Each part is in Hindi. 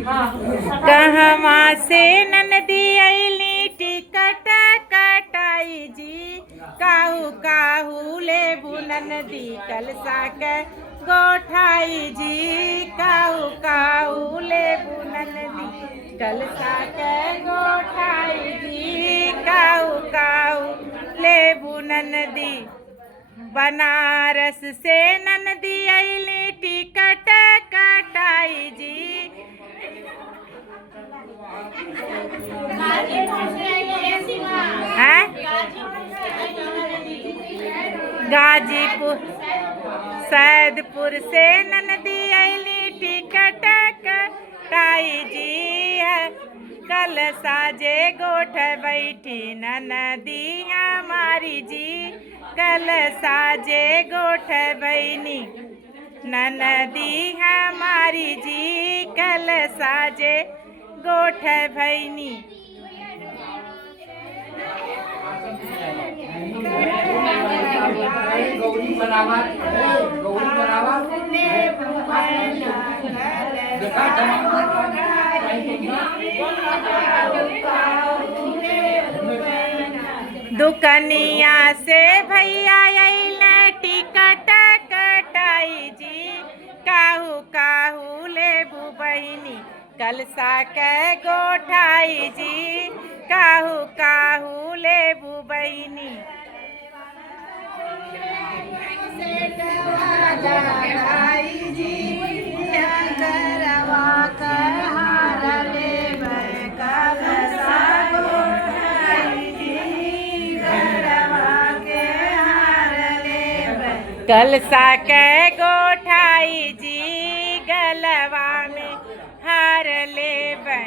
कहवा से ननदी अइली टिकट कटाई जी। काहू काहू लेबू ननदी कलसा के गोठाई जी। काहू काहू लेबू ननदी कलसा के गोठाई जी। काहू काहू लेबू ननदी। बनारस से ननदी अइली टिकट कटाई जी। हैं? गाजीपुर सैदपुर से ननदी अइली टिकट कटाई जी। कल साजे गोठ बैठी ननदी हमारी जी। कल साजे गोठ बैनी ननदी हमारी जी। कल साजे गोठ भैनी। दुकनिया से भैया अइला टिकट कटाई जी। काहू काहू लेबू बहिनी कलसा के गोठाई जी। काहू काहू लेबू बहिनी। कलसा के गोठाई जी। गलवा में हार लेबै।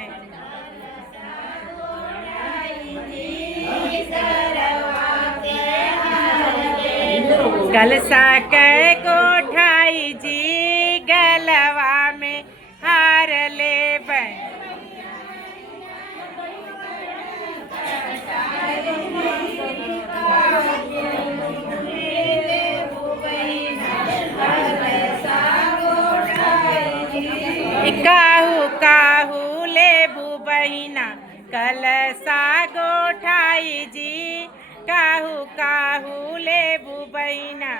कलसा के गोठाई जी। गलवा में हार लेबै। काहू काहू लेबू बहिना कलसा गोठाई जी। काहू काहू लेबू बहिना।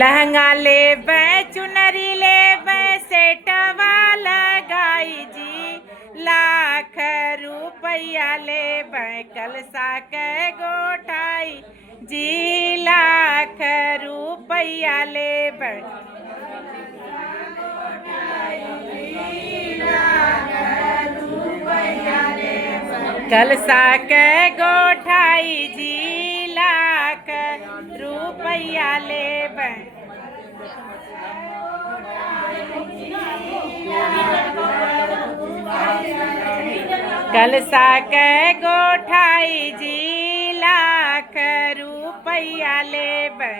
लहंगा लेबै चुनरी लेबै सेटवा लगाई जी। लाख रुपया लेबै कलसा के गोठाई जी। लाख रुपया लेबै। कलसा के गोठाई जी। लाख रुपया लेबै। कलसा के गोठाई जी। लाख रुपया लेबै।